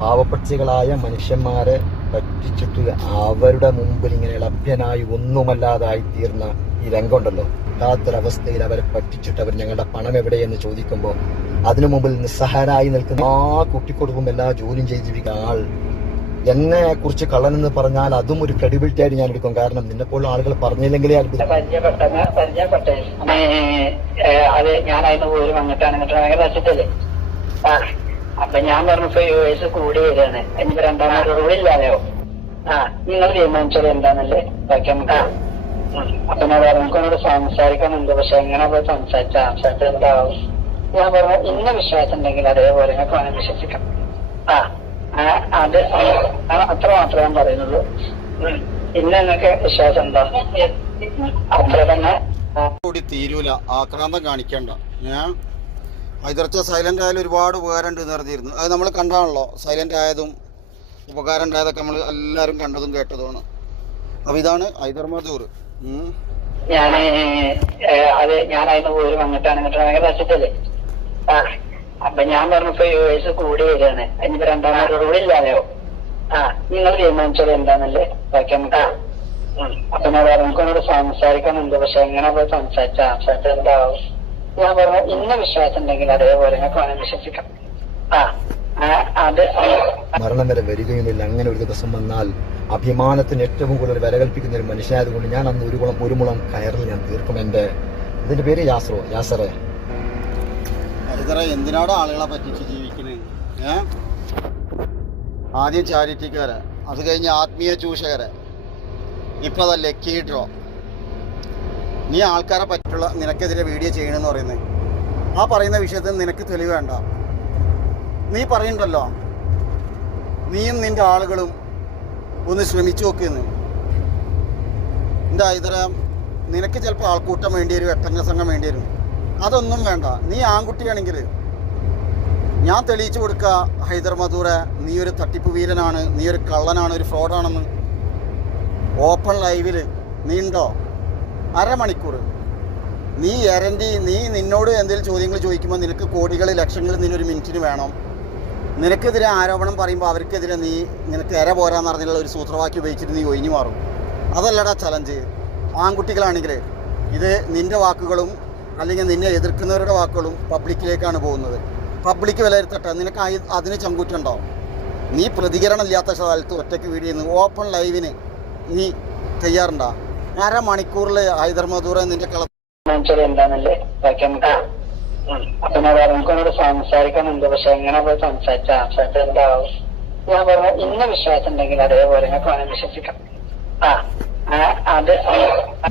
പാവപ്പക്ഷികളായ മനുഷ്യന്മാരെ പറ്റിച്ചിട്ട് അവരുടെ മുമ്പിൽ ഇങ്ങനെ ലഭ്യനായി ഒന്നുമല്ലാതായി തീർന്ന ഈ രംഗമുണ്ടല്ലോ. വല്ലാത്തൊരവസ്ഥയിൽ അവരെ പറ്റിച്ചിട്ട് അവർ ഞങ്ങളുടെ പണം എവിടെയെന്ന് ചോദിക്കുമ്പോൾ അതിനു മുമ്പിൽ നിസ്സഹാരായി നിൽക്കുന്ന ആ കുട്ടിക്കൊടുക്കും എല്ലാ ജോലിയും ചെയ്ത് ജീവിക്കുന്ന ആൾ എന്നെ കുറിച്ച് കള്ളനെന്ന് പറഞ്ഞാൽ അതും ഒരു ക്രെഡിബിലിറ്റി ആയിട്ട് ഞാൻ എടുക്കും. കാരണം നിന്നെ നിന്നെപ്പോലുള്ള ആളുകൾ പറഞ്ഞില്ലെങ്കിലേ അത്ഭുതം അത് ഞാൻ അതിന് പോലും അങ്ങോട്ടാണ് അപ്പൊ ഞാൻ പറഞ്ഞപ്പോ യു എസ് കൂടി വരികയാണ്. എനിക്ക് രണ്ടാം റൂൾ ഇല്ലാതെയോ? ആ നിങ്ങൾ തീരുമാനിച്ചത് എന്താണല്ലേ ബാക്കി നമുക്ക്. അപ്പൊ ഞാൻ പറഞ്ഞു നമുക്കൊന്നോട് സംസാരിക്കാനുണ്ട്. പക്ഷെ എങ്ങനെ പോയി സംസാരിച്ച? സംസാരിച്ചത് എന്താവും ഞാൻ പറഞ്ഞു ഇന്ന വിശ്വാസം ഉണ്ടെങ്കിൽ അതേപോലെ നിങ്ങൾക്ക് വേണം വിശ്വസിക്കാം. ആ ആ, അത് അത്ര മാത്രമേ ഞാൻ പറയുന്നുള്ളൂ. ഇന്ന നിങ്ങൾക്ക് വിശ്വാസം ഉണ്ടോ? അത്ര തന്നെ. തീരൂല. ആക്രാന്തം കാണിക്കണ്ട. ഞാൻ ഹൈദർച്ച സൈലന്റ് ആയാലും ഒരുപാട് ഉപകാരം ഉണ്ട് പറഞ്ഞിരുന്നു അത് നമ്മൾ കണ്ടാണല്ലോ. സൈലന്റ് ആയതും ഉപകാരം ഉണ്ടായതൊക്കെ നമ്മൾ എല്ലാവരും കണ്ടതും കേട്ടതുമാണ്. അപ്പോൾ ഇതാണ് ഹൈദർ മധൂർ. അത് ഞാൻ അതിന് പോയി വന്നിട്ടാണ് അങ്ങനെ വെച്ചിട്ടില്ലേ അപ്പൊ ഞാൻ പറഞ്ഞപ്പോ യു എസ് കൂടി വരികയാണ്. എനിക്ക് രണ്ടാമത് റൂൾ ഇല്ലാതെയോ? ആ നിങ്ങൾ തീരുമാനിച്ചത് എന്താന്നല്ലേ? ബാക്കി നമുക്ക്. അപ്പൊ ഞാൻ പറഞ്ഞു നമുക്കൊന്നോട് സംസാരിക്കാനുണ്ട് പക്ഷെ എങ്ങനെ പോയി സംസാരിച്ച? സംസാരിച്ചത് എന്താവും? ഞാൻ പറഞ്ഞു ഇന്ന വിശ്വാസം ഉണ്ടെങ്കിൽ അതേപോലെ ഞാൻ വിശ്വസിക്കാം. ആ അത് മരണം വരെ വരികയുമില്ല അങ്ങനെ ഒരു ദിവസം വന്നാൽ അഭിമാനത്തിന് ഏറ്റവും കൂടുതൽ വില കൽപ്പിക്കുന്ന ഒരു മനുഷ്യനായതുകൊണ്ട് ഞാൻ അന്ന് ഒരു കുളം ഒരു മുളം കയറിൽ ഞാൻ തീർക്കും എന്റെ ഇതിന്റെ പേര് യാസറോ യാസറെ. ഹൈദറെ എന്തിനാണ് ആളുകളെ പറ്റിച്ച് ജീവിക്കുന്നത് ഏ? ആദ്യം ചാരിറ്റിക്കാരെ അത് കഴിഞ്ഞ് ആത്മീയ ചൂഷകരെ. ഇപ്പതല്ലേ ഡ്രോ നീ ആൾക്കാരെ പറ്റുള്ള നിനക്കെതിരെ വീഡിയോ ചെയ്യണമെന്ന് പറയുന്നത് ആ പറയുന്ന വിഷയത്തിൽ നിനക്ക് തെളിവ് വേണ്ട. നീ പറയണ്ടല്ലോ. നീയും നിന്റെ ആളുകളും ഒന്ന് ശ്രമിച്ചു നോക്കിയെന്ന്. എന്റെ ഹൈദര നിനക്ക് ചിലപ്പോൾ ആൾക്കൂട്ടം വേണ്ടി വരും എട്ടംഗ സംഘം വേണ്ടി വരും. അതൊന്നും വേണ്ട. നീ ആൺകുട്ടിയാണെങ്കിൽ ഞാൻ തെളിയിച്ചു കൊടുക്കുക ഹൈദർ മധൂറെ നീ ഒരു തട്ടിപ്പ് വീരനാണ് നീ ഒരു കള്ളനാണ് ഒരു ഫ്രോഡാണെന്ന് ഓപ്പൺ ലൈവിൽ നീ ഉണ്ടോ? അരമണിക്കൂർ. നീ എരണ്ടി നീ നിന്നോട് എന്തെങ്കിലും ചോദ്യങ്ങൾ ചോദിക്കുമ്പോൾ നിനക്ക് കോടികൾ ലക്ഷങ്ങൾ നിന്നൊരു മിനിറ്റിന് വേണം. നിനക്കെതിരെ ആരോപണം പറയുമ്പോൾ അവർക്കെതിരെ നീ നിനക്ക് എര പോരാന്ന് പറഞ്ഞുള്ള ഒരു സൂത്രവാക്യം ഉപയോഗിച്ചിട്ട് നീ ഒഴിഞ്ഞു മാറും. അതല്ലടാ ചലഞ്ച് ആൺകുട്ടികളാണെങ്കിൽ ഇത് നിന്റെ വാക്കുകളും അല്ലെങ്കിൽ നിന്നെ എതിർക്കുന്നവരുടെ വാക്കുകളും പബ്ലിക്കിലേക്കാണ് പോകുന്നത്. പബ്ലിക് വിലയിരുത്തട്ടെ. നിനക്ക് അതിന് ചങ്കൂറ്റുണ്ടോ? നീ പ്രതികരണം ഇല്ലാത്ത സ്ഥലത്ത് ഒറ്റയ്ക്ക് വീഡിയോ ഓപ്പൺ ലൈവിന് നീ തയ്യാറുണ്ടോ? അര മണിക്കൂറിൽ ഹൈദർ മധൂറെ നിന്റെ കള തീരുമാനിച്ചത് എന്താണല്ലേ ബാക്കി നമുക്ക്. അപ്പൊ ഞാൻ പറഞ്ഞു പക്ഷെ എങ്ങനെ പോയി സംസാരിച്ച? സംസാരിച്ചത് എന്താവും? ഞാൻ പറഞ്ഞു ഇന്ന വിശ്വാസം ഉണ്ടെങ്കിൽ അതേപോലെ നിങ്ങൾക്ക് വേണം വിശ്വസിക്കാം. ആ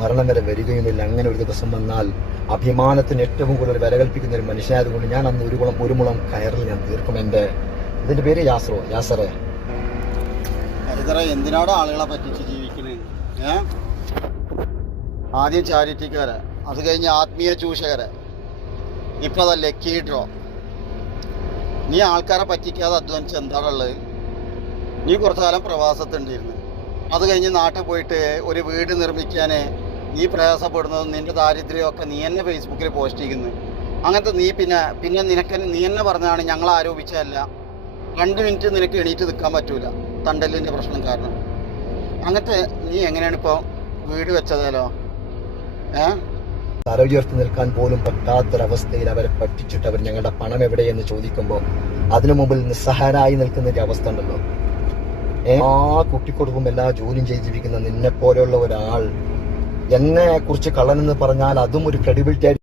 മരണം വരെ വരികയുമില്ല അങ്ങനെ ഒരു ദിവസം വന്നാൽ അഭിമാനത്തിന് ഏറ്റവും കൂടുതൽ വില കൽപ്പിക്കുന്ന ഒരു മനുഷ്യനായതുകൊണ്ട് ഞാൻ അന്ന് ഒരു കുളം ഒരു മുളം കയറിൽ ഞാൻ തീർക്കും എന്റെ ഇതിന്റെ പേര് യാസറോ യാസറേ. ഹൈദറെ എന്തിനാണ് ആളുകളെ പറ്റിച്ച് ജീവിക്കുന്നത് ആദ്യം ചാരിറ്റിക്കാരെ. അത് കഴിഞ്ഞ് ആത്മീയ ചൂഷകരെ. ഇപ്പം അതല്ല ലക്കി ഡ്രോ. നീ ആൾക്കാരെ പറ്റിക്കാതെ അധ്വാനിച്ച് എന്താണുള്ളത് നീ കുറച്ചു കാലം പ്രവാസത്തുണ്ടായിരുന്നു അത് കഴിഞ്ഞ് നാട്ടിൽ പോയിട്ട് ഒരു വീട് നിർമ്മിക്കാൻ നീ പ്രയാസപ്പെടുന്നതും നിന്റെ ദാരിദ്ര്യമൊക്കെ നീ തന്നെ ഫേസ്ബുക്കിൽ പോസ്റ്റ് ചെയ്യുന്നു. അങ്ങനത്തെ നീ പിന്നെ പിന്നെ നിനക്ക് നീ തന്നെ പറഞ്ഞാണ് ഞങ്ങൾ ആരോപിച്ചതല്ല. രണ്ട് മിനിറ്റ് നിനക്ക് എണീറ്റ് നിൽക്കാൻ പറ്റൂല. തണ്ടലിന്റെ പ്രശ്നം കാരണം. അങ്ങനത്തെ നീ എങ്ങനെയാണ് ഇപ്പോൾ വീട് വെച്ചതല്ലോ ഏ? തല ഉയർത്തി നിൽക്കാൻ പോലും പറ്റാത്തൊരവസ്ഥയിൽ അവരെ പറ്റിച്ചിട്ട് അവർ ഞങ്ങളുടെ പണം എവിടെയെന്ന് ചോദിക്കുമ്പോൾ അതിനു മുമ്പിൽ നിസ്സഹാരായി നിൽക്കുന്ന ഒരു അവസ്ഥ ഉണ്ടല്ലോ. ആ കുട്ടിക്കൊടുക്കും എല്ലാ ജോലിയും ചെയ്ത് ജീവിക്കുന്ന നിന്നെ പോലെയുള്ള ഒരാൾ എന്നെ കുറിച്ച് കള്ളനെന്ന് പറഞ്ഞാൽ അതും ഒരു ക്രെഡിബിലിറ്റി